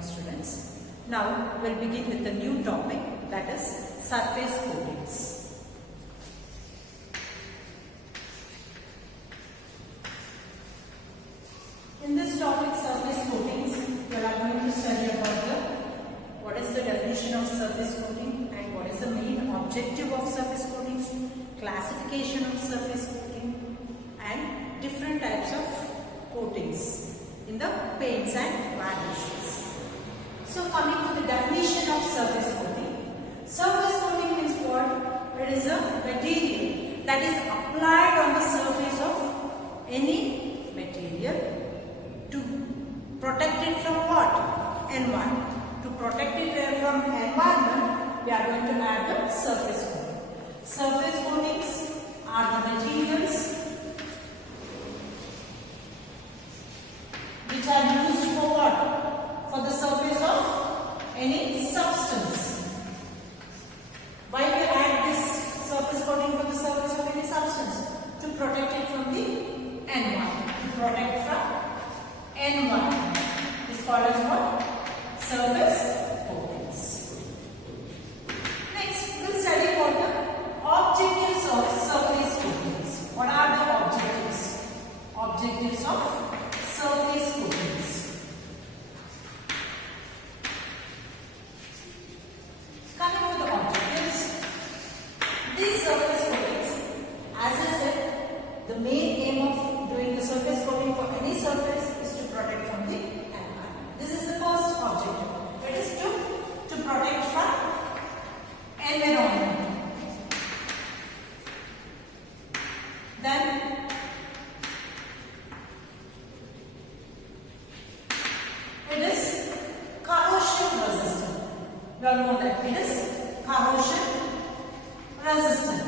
morning, students. Now we'll begin with the new topic, that is surface coatings. In this topic, surface coatings, we are going to study about what is the definition of surface coating and what is the main objective of surface coatings, classification of surface coating, and different types of coatings in the paints and varnishes. So coming to the definition of surface coating. Surface coating is what? It is a material that is applied on the surface of any material to protect it from what? Environment. To protect it from environment, we are going to add the surface coating. Surface coatings are the materials which are used for what? For the surface of any substance. Why we add this surface coating for the surface of any substance? To protect it from the environment. To protect from environment. This is called as what? Surface coatings. Next, we will study about the objectives of surface coatings. What are the objectives? Objectives of surface coatings. Coming to the objectives, these surface coatings, as I said, the main aim of doing the surface coating for any surface is to protect from the environment. This is the first objective. It is to protect from environment. Then it is corrosion resistant. You all know that it is corrosion resistant.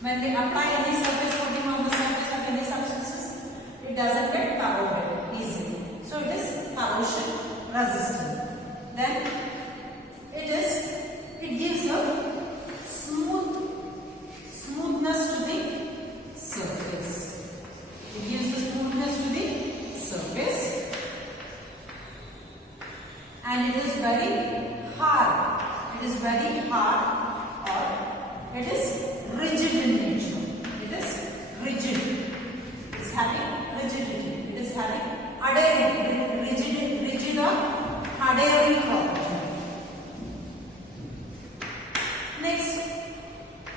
When we apply any surface coating on the surface of any substances, it doesn't get corroded easily. So it is corrosion resistant. Then it gives a smoothness to the surface. It gives the smoothness to the surface, and it is very hard. It is very hard, or it is rigid in nature. It is rigid. It is having rigidity. It is having adhering, rigid or adhering property. Next,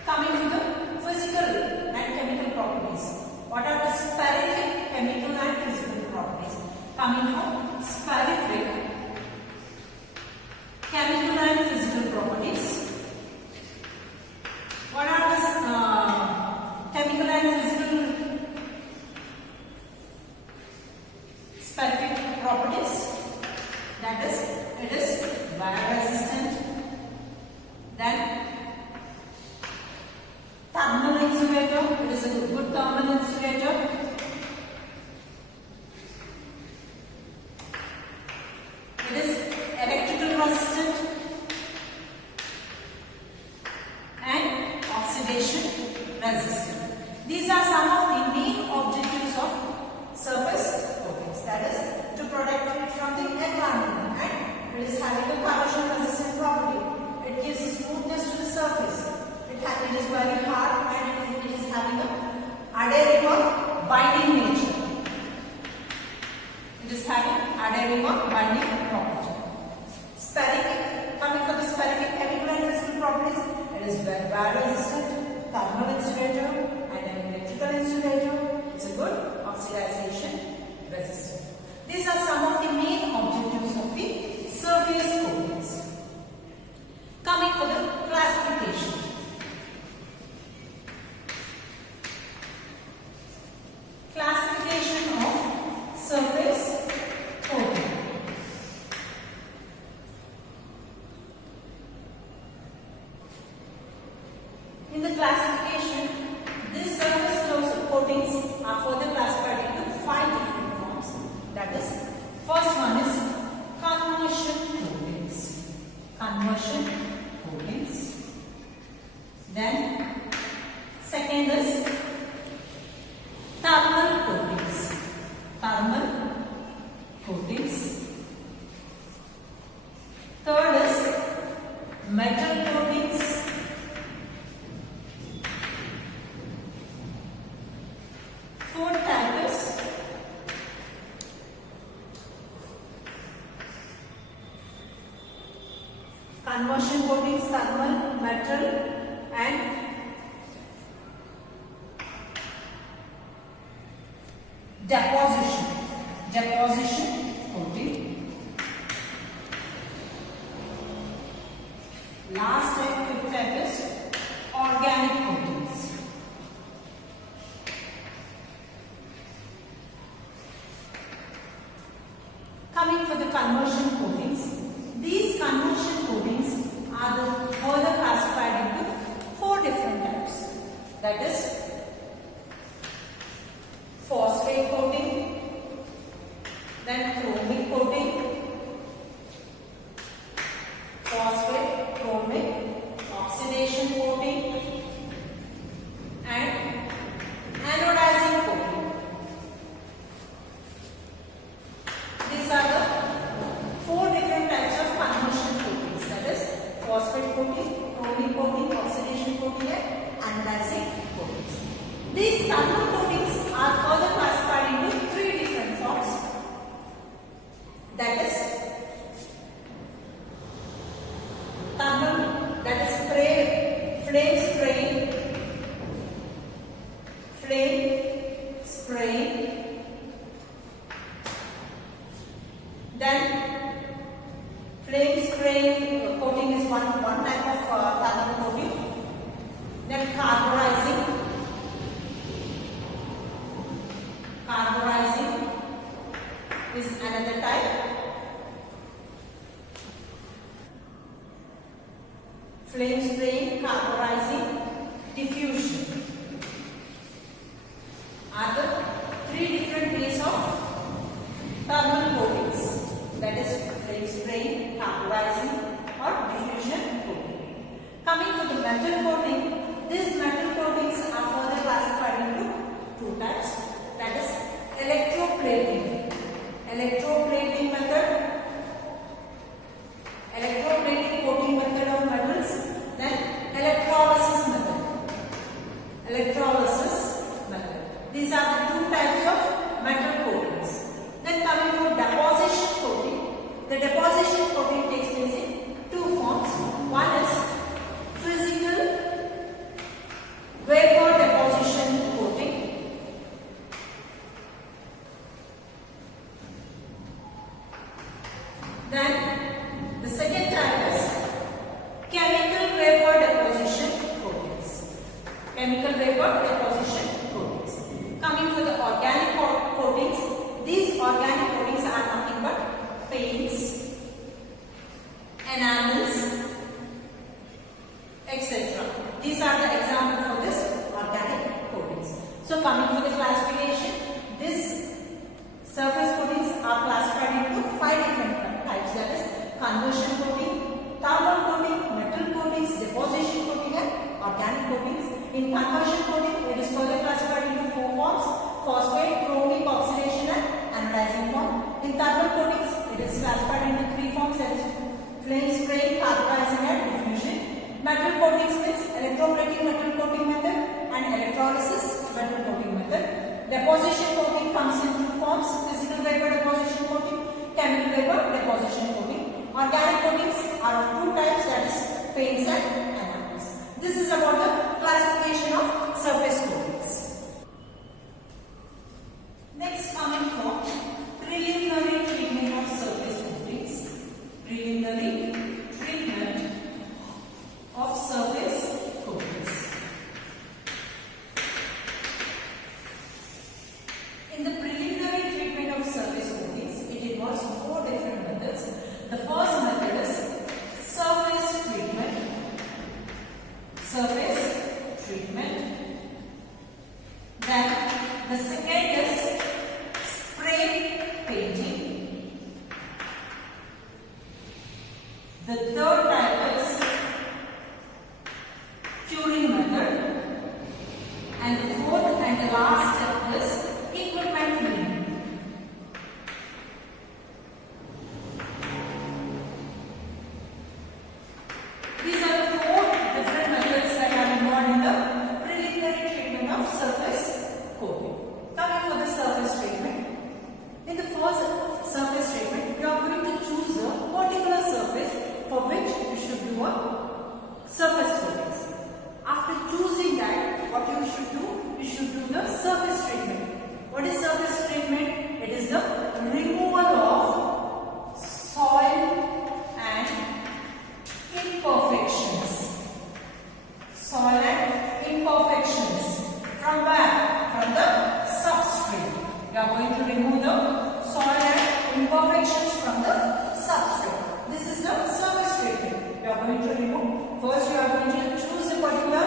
coming to the physical and chemical properties. What are the specific chemical and physical properties? Coming from specific chemical and physical properties. What are the chemical and physical specific properties? That is, it is wear resistant. Then thermal insulator. It is a good thermal insulator. It is electrical resistant and oxidation resistant. These are some of the main objectives of surface coatings. That is to protect it from the environment, and it is having a corrosion resistant property. It gives smoothness to the surface. It is very hard, and it is having a adhering or binding nature. It is having adhering or binding property. Coming for the specific chemical and physical properties, it is wear resistant, thermal insulator, and an electrical insulator. It's a good oxidization resistant. These are some of the main objectives of the surface coatings. Coming for the classification. Classification of surface coating. conversion coatings, thermal, metal and deposition coating. Last type, fifth type is organic coatings. Coming for the conversion coatings, these conversion coatings are further classified into 4 different types. That is phosphate coating, then chromic coating, phosphate, chromic, oxidation coating and anodizing coating. These are the 4 different types of conversion coatings, that is phosphate coating, chromic coating, oxidation coating and anodizing coatings. These thermal coatings are further classified into 3 different forms, that is thermal, that is flame spraying, then flame spraying coating is one type of thermal coating. Then carburizing is another type. Flame spraying, carburizing, diffusion are the 3 different ways of thermal coatings, that is flame spraying, carburizing or diffusion coating. Coming for the metal coating, these metal coatings are further classified into 2 types, that is electroplating method, electroplating coating method of metals, then electrolysis method. These are the 2 types of metal coatings. Then coming for deposition coating, the deposition coating takes place in 2 forms. One is physical vapor deposition coating. Then the second type is chemical vapor deposition coatings. Coming for the organic coatings, these organic coatings are nothing but paints, enamels, etc. These are the examples for this organic coatings. So coming to the classification, these surface coatings are classified into 5 different types, that is conversion coating, thermal coating, metal coatings, deposition coating and organic coatings. In conversion coating, it is further classified into 4 forms: phosphate, chromic, oxidation and anodizing form. In thermal coatings, it is classified into 3 forms, that is flame spraying, carburizing and diffusion. Metal coatings means electroplating metal coating method and electrolysis metal coating method. Deposition coating comes in 2 forms: physical vapor deposition coating, chemical vapor deposition coating. Organic coatings are of 2 types, that is paints and enamels. This is about the classification of surface coatings. Next, coming for preliminary treatment of surface coatings. Preliminary treatment of surface coatings. In the preliminary treatment of surface coatings, it involves 4 different methods. The first method is surface treatment. Then the second is spray painting. The third type is curing method. And the fourth and the last step is equipment cleaning. These are the 4 different methods that are involved in the preliminary treatment of surface coating. Coming for the surface treatment. In the first surface treatment, you are going to choose a particular surface for which You are going to remove the soil and imperfections from the substrate. This is the surface treatment. You are going to remove. First, you are going to choose a particular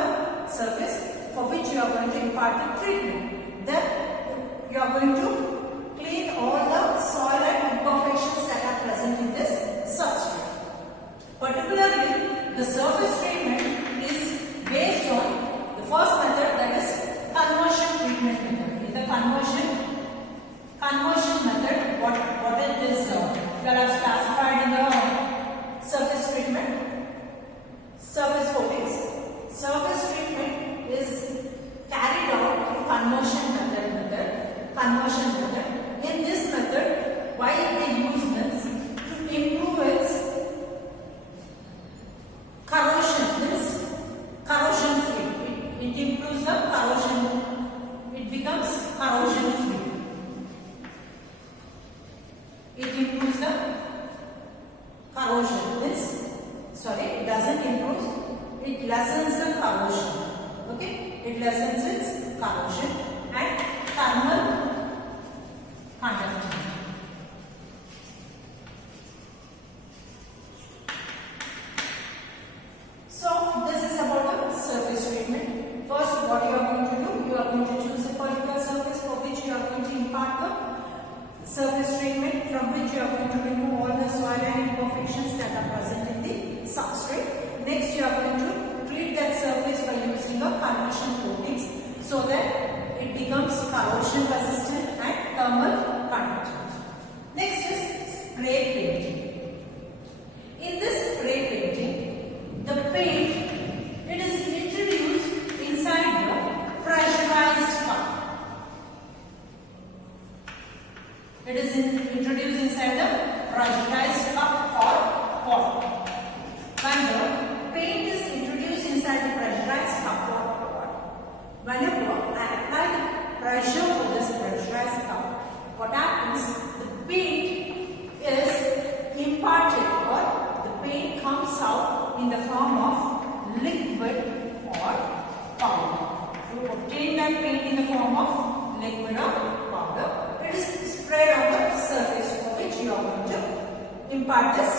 surface for which you are going to impart the treatment. Then, you are going to clean all the soil and imperfections that are present in this substrate. Particularly, the surface treatment is based on the first method, that is conversion treatment method. In the conversion method, what it is, you have classified in the surface treatment, surface coatings. Surface treatment is carried out through conversion method. In this method, why they use this? To improve its corrosion free. It improves the corrosion. It becomes corrosion free. It improves the corrosion. It doesn't improve. It lessens the corrosion. Okay? It lessens its corrosion and thermal conductivity. So, this is about the surface treatment. First, what you are going to do, you are going to choose a particular surface for which you are going to impart the surface treatment, from which you are going to remove all the soil and imperfections that are present in the substrate. Next, you are going to treat that surface by using a conversion coatings so that it becomes corrosion resistant and thermal conductive. Next is spray painting. In this spray painting, the paint, it is introduced inside the pressurized cup. It is introduced inside the pressurized cup or pot. When the paint is introduced inside the pressurized cup or pot, whenever I apply the pressure for this pressurized cup, what happens? The paint is imparted, or the paint comes out in the form of liquid or powder. To obtain that paint in the form of liquid or powder, it is spread on the surface for which you are going to impart this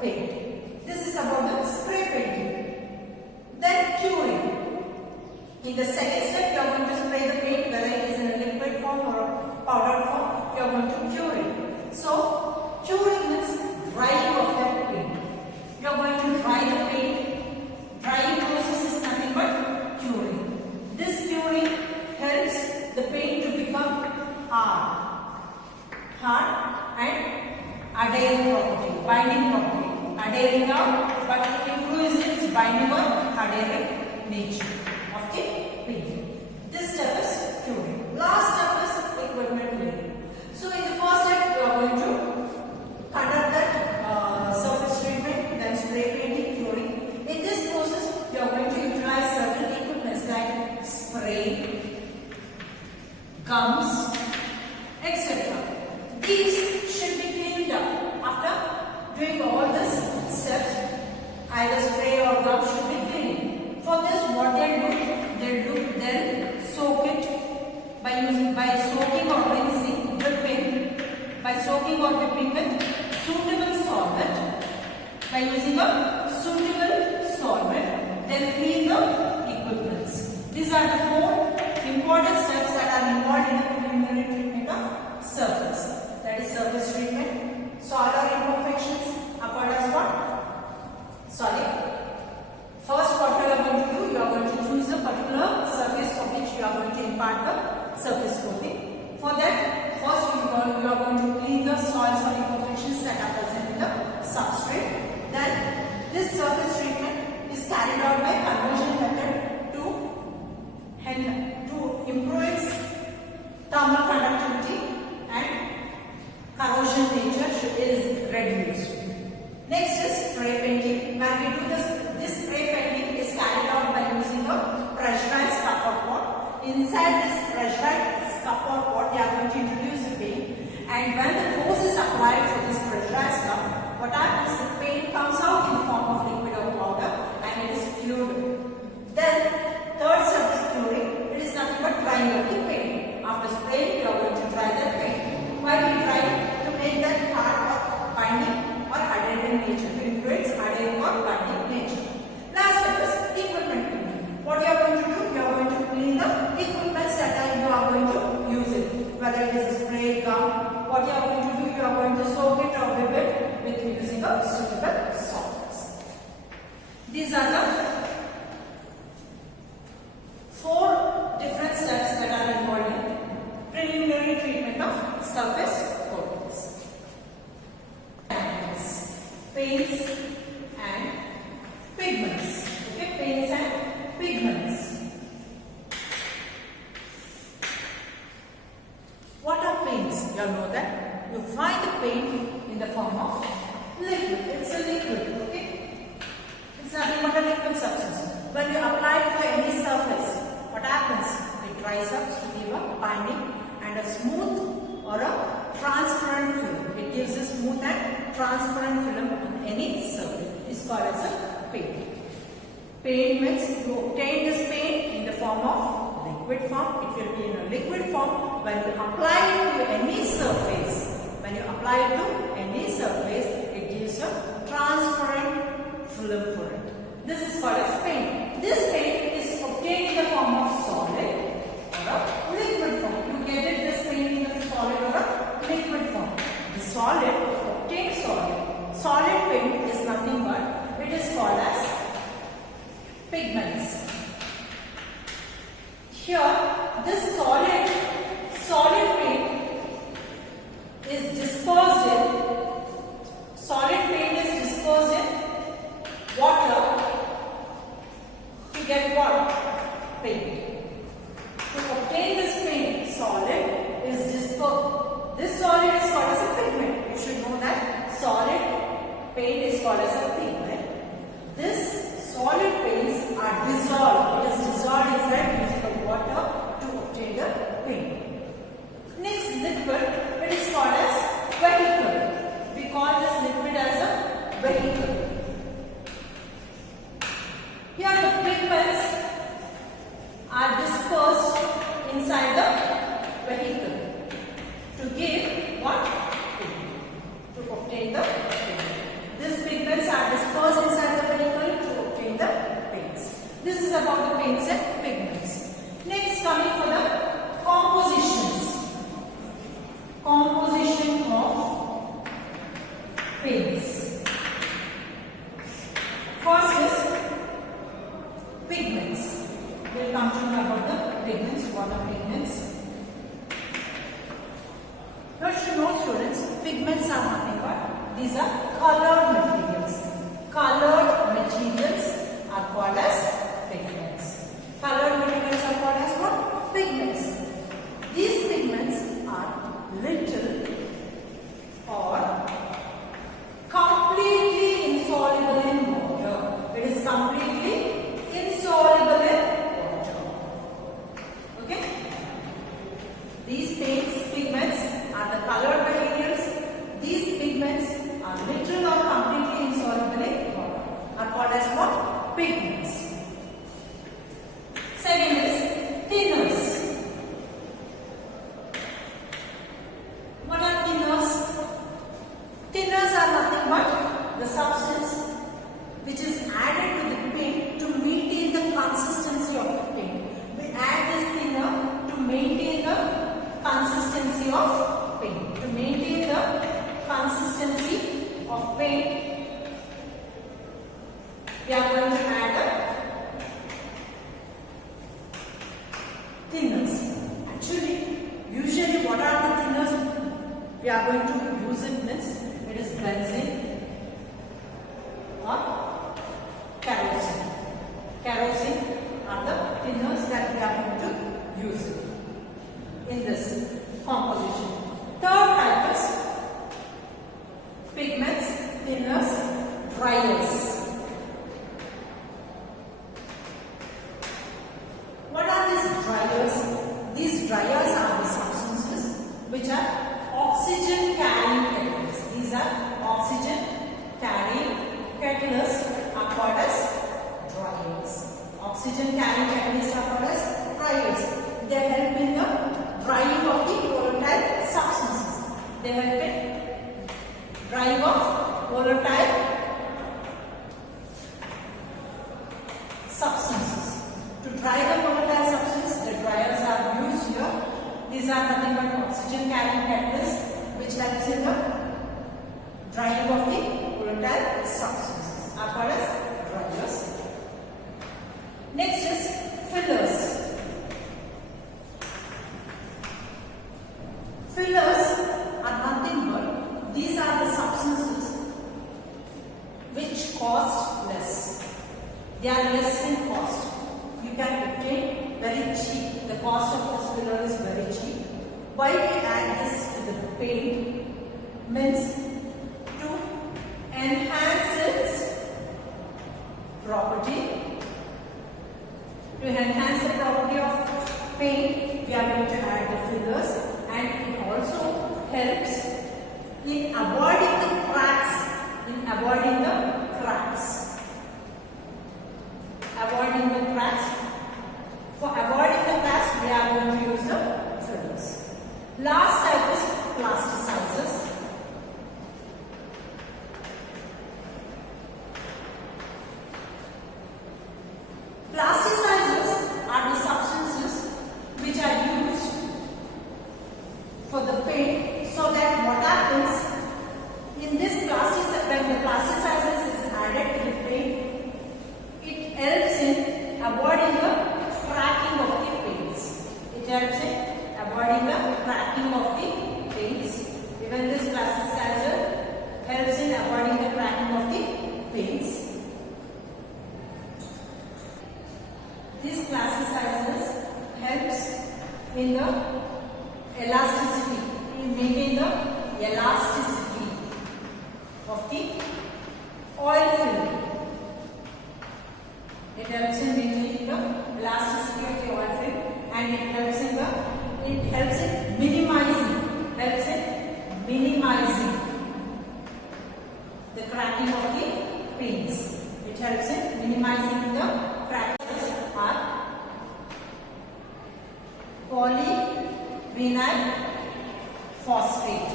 paint. This is about the spray painting. Then curing. In the second step, you are going to spray the paint, whether it is in a liquid form or powdered form, you are going to cure it. So, curing means drying of that paint. You are going to dry the paint. Drying process is nothing but curing. This curing helps the paint to become hard and adhering property, binding property. Adhering out, but it improves its binding or adhering nature of the paint. This step is curing. Last step is equipment cleaning. So in the first step, you are going to conduct that surface treatment, then spray painting, curing. In this process, you are going to utilize certain equipments like spray, gums, etc. These should be cleaned up after doing all these steps. Either spray or gum should be cleaned. For this, what they'll soak it by soaking or rinsing, with suitable solvent. By using a suitable solvent, then clean the equipments. These are the 4 important steps that are involved in the preliminary treatment of surface. That is surface treatment. Soil or imperfections occurred as what? Sorry. First, what you are going to do, you are going to choose a particular surface for which you are going to impart the surface coating. For that, first you are going to clean the soils or imperfections that are present in the substrate. Then, this surface treatment is carried out by conversion method to improve its thermal conductivity and corrosion nature is reduced. Next is spray painting. When we do this spray painting is carried out by using a pressurized cup or pot. Inside this pressurized cup or pot, you are going to introduce the paint. And when the force is applied for this pressurized cup, what happens? The paint comes out in the form of liquid or powder and it is cured. Then, third step is curing. It is nothing but drying of the paint. After spraying, you are going to dry the These are the four different steps that are involved in preliminary treatment of surface coatings. Paints and pigments. Okay, paints and pigments. What are paints? You all know that. You find the paint in the form of liquid. It's a liquid. Okay. It's nothing but a liquid substance. When you apply it to any surface, what happens? It dries up to give a binding and a smooth or a transparent film. It gives a smooth and transparent film on any surface. It's called as a paint. Paint means you obtain this paint in the form of liquid form. It will be in a liquid form. When you apply it to any surface, it gives a transparent film for it. This is called as paint. This paint is obtained in the form of solid or a liquid form. You get it, this paint in the solid or a liquid form. The obtained solid paint is nothing but, it is called as pigments. Here, this solid paint is dispersed in water to get what? Paint. To obtain this paint, solid is dispersed. This solid is called as a pigment. You should know that solid paint is called as a pigment. This solid paints are dissolved. It is dissolved inside using the water to obtain the paint. Next, liquid, it is called as vehicle. We call this liquid as a vehicle. Here the pigments are dispersed inside the vehicle to give what? To obtain the paint. These pigments are dispersed inside the vehicle to obtain the paints. This is about the paints and pigments. Next, coming for the compositions. Composition of paints. First is pigments. We will come to know about the pigments. What are pigments? You should know, students, pigments are nothing but these are colored materials. Colored materials are called as pigments. Colored materials are called as what? Pigments. These pigments are little or completely insoluble in water. It is completely insoluble in water. Okay? These pigments are the colored materials. These pigments are little or completely insoluble in water. Are called as what? Pigments. Second is thinners. What are thinners? Thinners are nothing but the substance which is added to the paint to maintain the consistency of the paint. We add this thinner to maintain the consistency of paint. To maintain the consistency of paint, we are going to add thinners. Actually, usually what are the thinners we are going to use it means it is benzene or kerosene. Kerosene are the thinners that we are going to use it in this composition. Third type is pigments, thinners, dryers. What are these dryers? These dryers are the substances which are oxygen carrying catalysts. These are oxygen carrying catalysts are called as dryers. Oxygen carrying catalysts are called as dryers. They help in the drying of the volatile substances. They help in drying of volatile substances. To dry the volatile substance, the dryers are used here. These are nothing but oxygen carrying catalysts which helps in the drying of the volatile substances are called as dryers. Fillers are nothing but these are the substances which cost less. They are less in cost. You can obtain very cheap. The cost of this filler is very cheap. Why we add this to the paint means to enhance its property. To enhance the property of paint, we are going to add the fillers, and it also helps in avoiding the cracks. For avoiding the cracks, we are going to use the fillers. Last type is plasticizers. Plasticizers are the substances which are used for the paint, so that what happens in this when the plasticizers is added to the paint, it helps in avoiding the cracking of the paints. It helps in avoiding the cracking of the paints. Even this plasticizer helps in avoiding the cracking of the paints. These plasticizers helps in the elasticity, in maintaining the elasticity of the oil film. It helps in maintaining the elasticity of the oil film, and it helps in minimizing the cracking of the paints. It helps in minimizing the cracking. Are polyvinyl phosphate,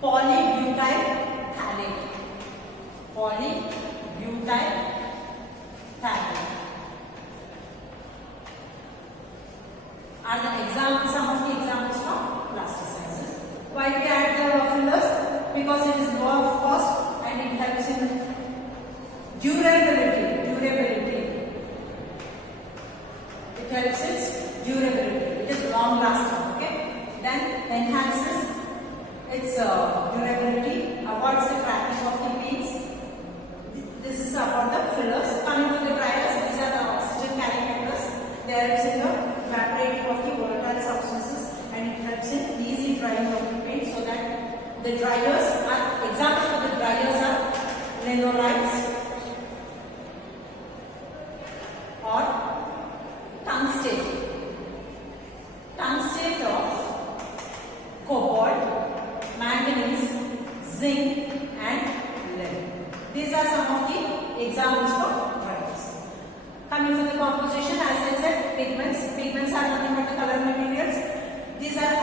polybutyl phthalate, are the some of the examples of plasticizers. Why we add the fillers? Because it is low of cost and it helps in durability. It helps its durability. It is long lasting. Okay. Then enhances its durability, avoids the cracking of the paints. This is about the fillers. Coming to the dryers, these are the oxygen carrying fillers. They helps in the evaporating of the volatile substances, and it helps in easy drying of the paint, so that the dryers are, examples for the dryers are lanolites or tungstate of cobalt, manganese, zinc and lead. These are some of the examples for dryers. Coming to the composition, as I said, pigments. Pigments are nothing but the color materials. These are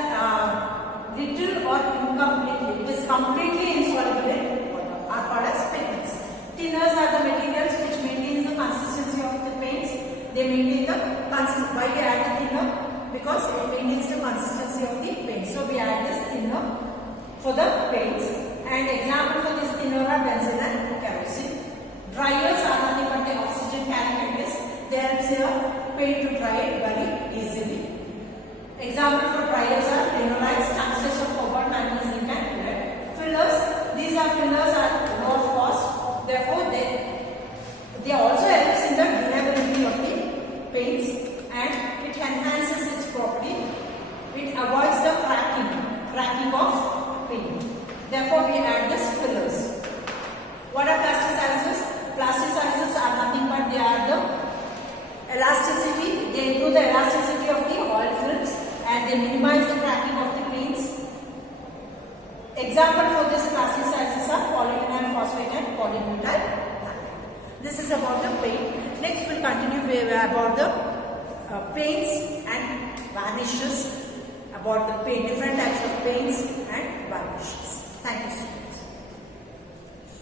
little or incompletely, it is completely insoluble in water, are called as pigments. Thinners are the materials which maintains the consistency of the paints. They maintain the consistency. Why we add the thinner? Because it maintains the consistency of the paint. So we add this thinner for the paints. And example for this thinner are benzene and kerosene. Dryers are nothing but the oxygen carrying catalyst. They help your paint to dry very easily. Example for dryers are lanolites, tungstate of cobalt, manganese, zinc and lead. Fillers, these are fillers are low of cost. Therefore, they also helps in the durability of the paints, and it enhances its property. It avoids the cracking of paint. Therefore, we add this fillers. What are plasticizers? Plasticizers are nothing but they are the elasticity. They improve the elasticity of the oil films and they minimize the cracking of the paints. Example for this plasticizers are polyvinyl phosphate and polybutyl phthalate. This is about the paint. Next, we'll continue about the paints and varnishes. About the paint, different types of paints and varnishes. Thank you.